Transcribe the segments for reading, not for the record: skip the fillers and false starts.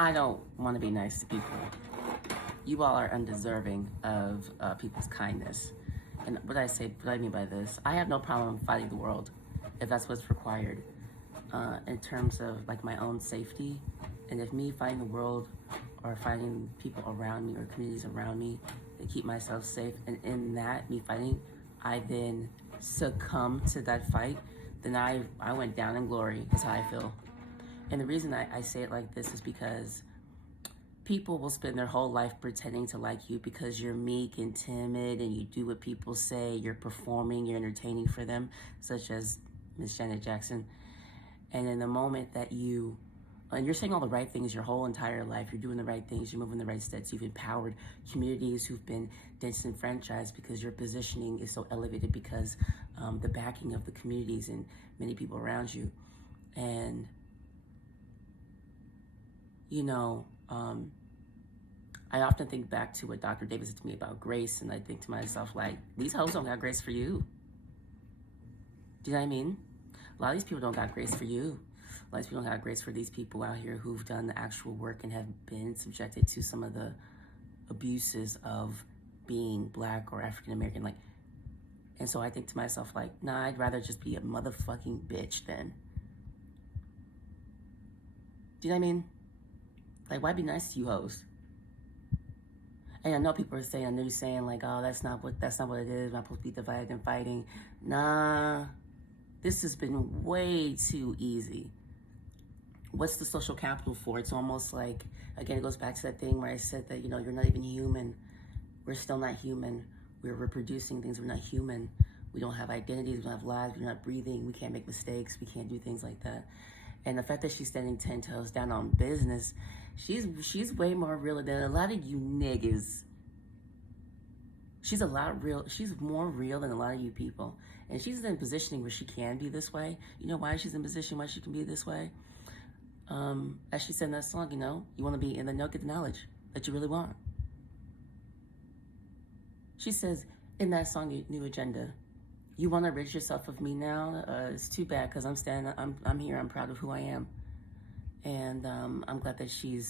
I don't want to be nice to people. You all are undeserving of people's kindness. And what I mean by this, I have no problem fighting the world if that's what's required in terms of like my own safety. And if me fighting the world or fighting people around me or communities around me to keep myself safe, and in that, me fighting, I then succumb to that fight, then I went down in glory, is how I feel. And the reason I say it like this is because people will spend their whole life pretending to like you because you're meek and timid and you do what people say, you're performing, you're entertaining for them, such as Miss Janet Jackson. And in the moment that and you're saying all the right things your whole entire life, you're doing the right things, you're moving the right steps, you've empowered communities who've been disenfranchised because your positioning is so elevated because the backing of the communities and many people around you. And, I often think back to what Dr. Davis said to me about grace, and I think to myself, like, these hoes don't got grace for you. Do you know what I mean? A lot of these people don't got grace for you. A lot of these people don't got grace for these people out here who've done the actual work and have been subjected to some of the abuses of being Black or African American. And so I think to myself, like, nah, I'd rather just be a motherfucking bitch then. Do you know what I mean? Like, why be nice to you hoes? And I know people are saying, I know you're saying like, oh, that's not what it is. We're not supposed to be divided and fighting. Nah, this has been way too easy. What's the social capital for? It's almost like, again, it goes back to that thing where I said that, you're not even human. We're still not human. We're reproducing things. We're not human. We don't have identities. We don't have lives. We're not breathing. We can't make mistakes. We can't do things like that. And the fact that she's standing 10 toes down on business, she's way more real than a lot of you niggas. She's more real than a lot of you people. And she's in positioning where she can be this way. You know why she's in position why she can be this way? As she said in that song, you want to be in the know, get the knowledge that you really want. She says in that song, New Agenda, you want to rid yourself of me now? It's too bad because I'm here, I'm proud of who I am. And I'm glad that she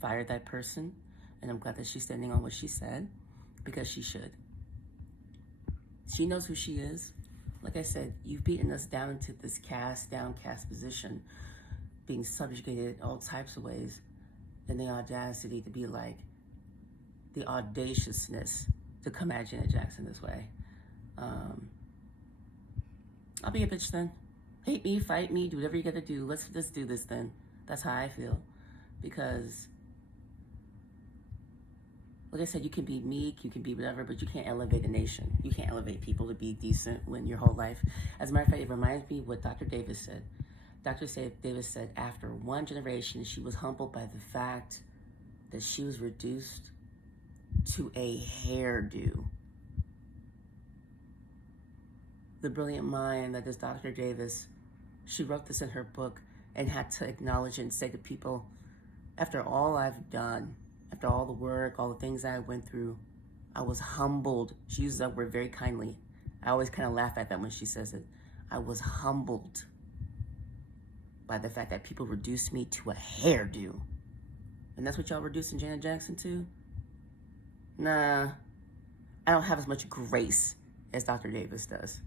fired that person. And I'm glad that she's standing on what she said because she should. She knows who she is. Like I said, you've beaten us down into this downcast position, being subjugated all types of ways, and the audacity to be like, the audaciousness to come at Janet Jackson this way. I'll be a bitch then. Hate me, fight me, do whatever you gotta do. Let's do this then. That's how I feel. Because, like I said, you can be meek, you can be whatever, but you can't elevate a nation. You can't elevate people to be decent when your whole life. As a matter of fact, it reminds me what Dr. Davis said. Dr. Davis said after one generation, she was humbled by the fact that she was reduced to a hairdo. The brilliant mind that is Dr. Davis, she wrote this in her book and had to acknowledge and say to people, after all I've done, after all the work, all the things I went through, I was humbled. She uses that word very kindly. I always kind of laugh at that when she says it. I was humbled by the fact that people reduced me to a hairdo. And that's what y'all reducing Janet Jackson to? Nah, I don't have as much grace as Dr. Davis does.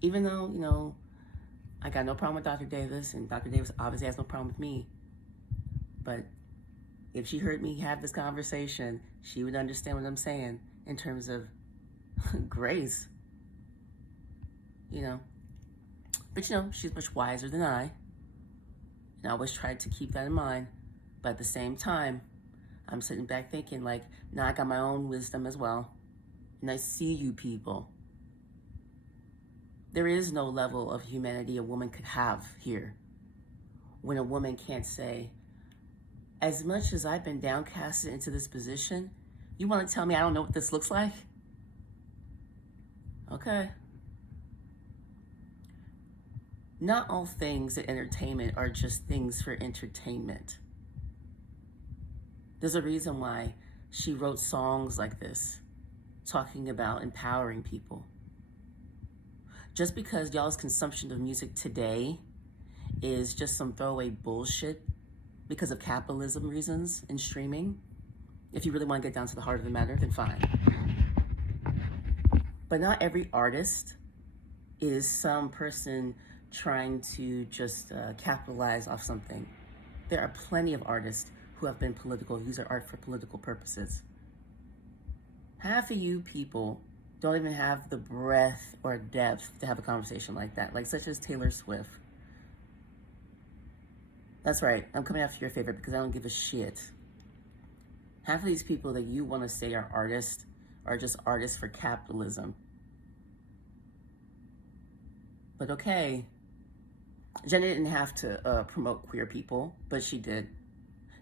Even though, I got no problem with Dr. Davis, and Dr. Davis obviously has no problem with me. But if she heard me have this conversation, she would understand what I'm saying in terms of grace. But she's much wiser than I. And I always tried to keep that in mind. But at the same time, I'm sitting back thinking like, now I got my own wisdom as well. And I see you people. There is no level of humanity a woman could have here when a woman can't say, as much as I've been downcasted into this position, you want to tell me I don't know what this looks like? Okay. Not all things in entertainment are just things for entertainment. There's a reason why she wrote songs like this, talking about empowering people. Just because y'all's consumption of music today is just some throwaway bullshit because of capitalism reasons in streaming. If you really want to get down to the heart of the matter, then fine. But not every artist is some person trying to just capitalize off something. There are plenty of artists who have been political, use their art for political purposes. Half of you people don't even have the breadth or depth to have a conversation like that, like such as Taylor Swift. That's right, I'm coming after your favorite because I don't give a shit. Half of these people that you want to say are artists are just artists for capitalism. But okay, Jenna didn't have to promote queer people, but she did.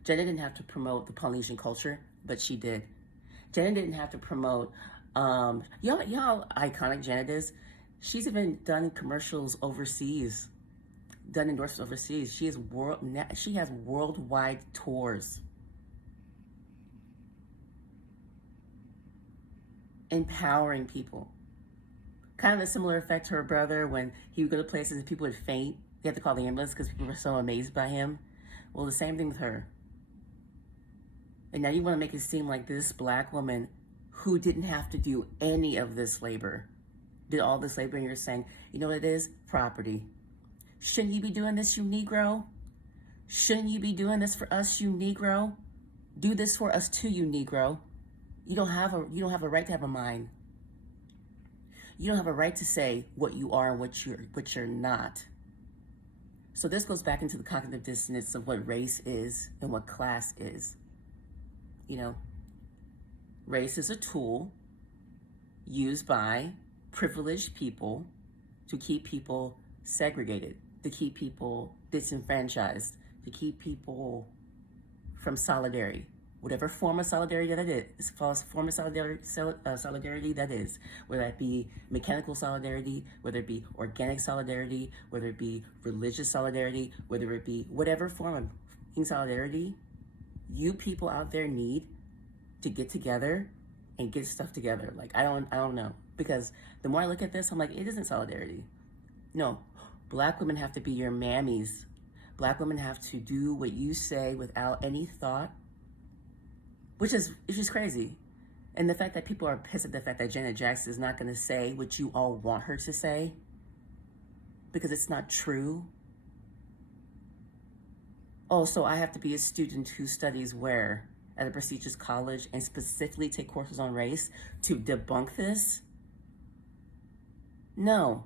Jenna didn't have to promote the Polynesian culture, but she did. Jenna didn't have to promote, you know how iconic Janet is? She's even done commercials overseas, done endorsements overseas. She has worldwide tours. Empowering people. Kind of a similar effect to her brother when he would go to places and people would faint. He had to call the ambulance because people were so amazed by him. Well, the same thing with her. And now you want to make it seem like this black woman who didn't have to do any of this labor, did all this labor, and you're saying, you know what it is? Property. Shouldn't you be doing this, you Negro? Shouldn't you be doing this for us, you Negro? Do this for us too, you Negro. You don't have a right to have a mind. You don't have a right to say what you are and what you're not. So this goes back into the cognitive dissonance of what race is and what class is. You know, race is a tool used by privileged people to keep people segregated, to keep people disenfranchised, to keep people from solidarity. Whatever form of solidarity that it is, form of solidarity that is, whether that be mechanical solidarity, whether it be organic solidarity, whether it be religious solidarity, whether it be whatever form of solidarity, you people out there need to get together and get stuff together. Like, I don't know. Because the more I look at this, I'm like, it isn't solidarity. No, black women have to be your mammies. Black women have to do what you say without any thought, which is crazy. And the fact that people are pissed at the fact that Janet Jackson is not going to say what you all want her to say because it's not true. Oh, so I have to be a student who studies where? At a prestigious college and specifically take courses on race to debunk this? No,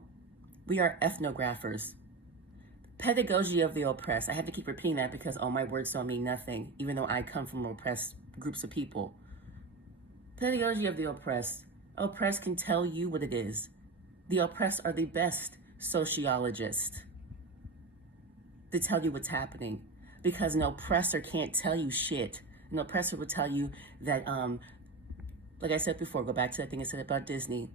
we are ethnographers. Pedagogy of the oppressed. I have to keep repeating that because all my words don't mean nothing, even though I come from oppressed groups of people. Pedagogy of the oppressed. Oppressed can tell you what it is. The oppressed are the best sociologists to tell you what's happening because an oppressor can't tell you shit. An oppressor will tell you that, like I said before, go back to that thing I said about Disney.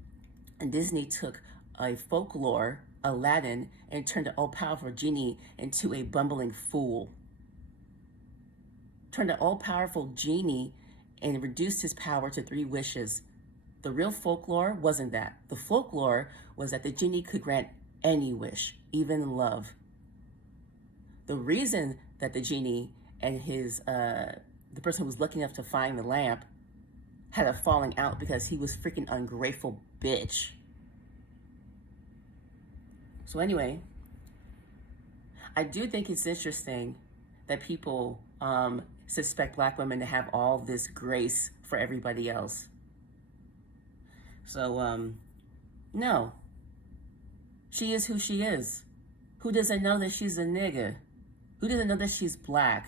And Disney took a folklore, Aladdin, and turned an all-powerful genie into a bumbling fool. Turned an all-powerful genie and reduced his power to 3 wishes. The real folklore wasn't that. The folklore was that the genie could grant any wish, even love. The reason that the genie and his the person who was lucky enough to find the lamp had a falling out because he was freaking ungrateful bitch. So anyway, I do think it's interesting that people suspect black women to have all this grace for everybody else. So, no. She is who she is. Who doesn't know that she's a nigga? Who doesn't know that she's black?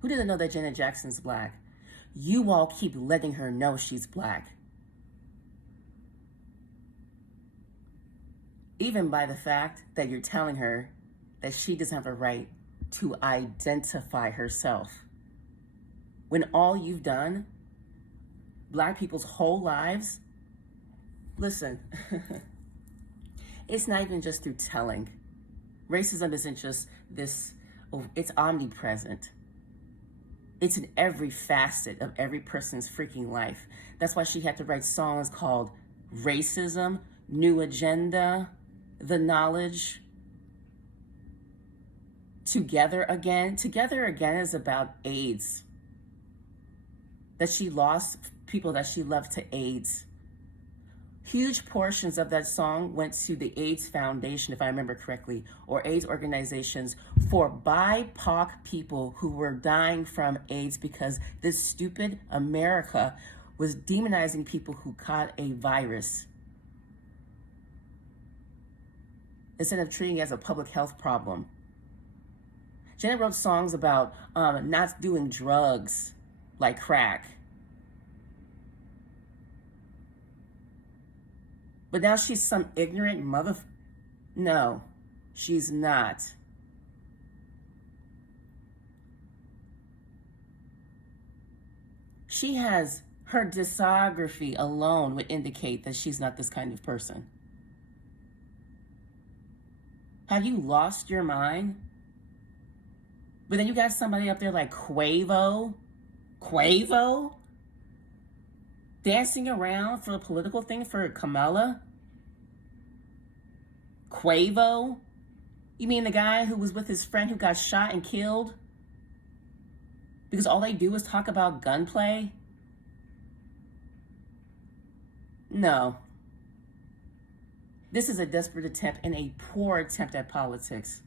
Who doesn't know that Janet Jackson's black? You all keep letting her know she's black. Even by the fact that you're telling her that she doesn't have a right to identify herself. When all you've done, black people's whole lives, listen, it's not even just through telling. Racism isn't just this, it's omnipresent. It's in every facet of every person's freaking life. That's why she had to write songs called Racism, New Agenda, The Knowledge. Together Again. Together Again is about AIDS. That she lost people that she loved to AIDS. Huge portions of that song went to the AIDS Foundation, if I remember correctly, or AIDS organizations for BIPOC people who were dying from AIDS because this stupid America was demonizing people who caught a virus instead of treating it as a public health problem. Janet wrote songs about not doing drugs like crack. But now she's some ignorant mother. No, she's not. She has, her discography alone would indicate that she's not this kind of person. Have you lost your mind? But then you got somebody up there like Quavo, dancing around for a political thing for Kamala. Quavo? You mean the guy who was with his friend who got shot and killed? Because all they do is talk about gunplay? No. This is a desperate attempt and a poor attempt at politics.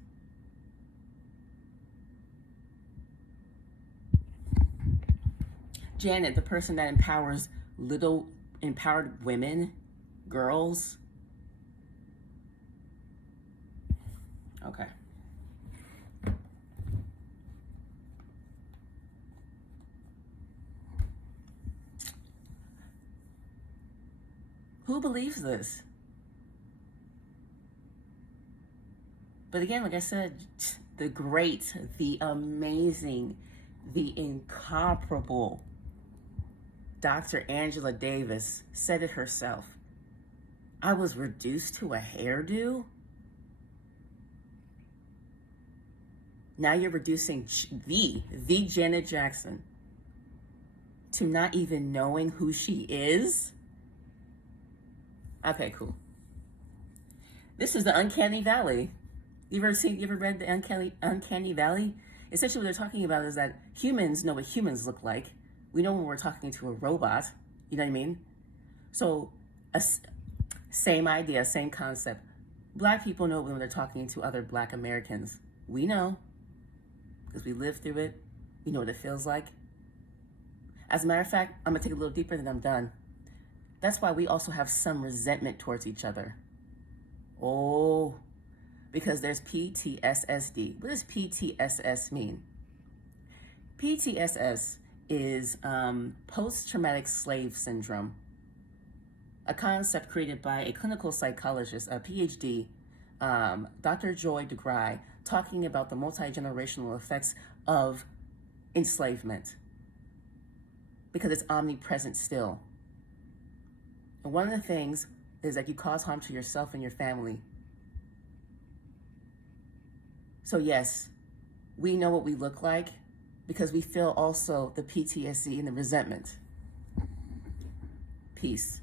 Janet, the person that empowers little empowered women, girls. Okay. Who believes this? But again, like I said, the great, the amazing, the incomparable Dr. Angela Davis said it herself. I was reduced to a hairdo? Now you're reducing the Janet Jackson to not even knowing who she is? Okay, cool. This is the Uncanny Valley. You ever read the Uncanny Valley? Essentially what they're talking about is that humans know what humans look like. We know when we're talking to a robot, you know what I mean? So, same idea, same concept. Black people know when they're talking to other Black Americans. We know, because we lived through it. We know what it feels like. As a matter of fact, I'm gonna take it a little deeper than I'm done. That's why we also have some resentment towards each other. Oh, because there's PTSD. What does PTSS mean? PTSS is post-traumatic slave syndrome, a concept created by a clinical psychologist, a PhD, Dr. Joy DeGruy, talking about the multi-generational effects of enslavement, because it's omnipresent still. And one of the things is that you cause harm to yourself and your family. So yes, we know what we look like, because we feel also the PTSD and the resentment. Peace.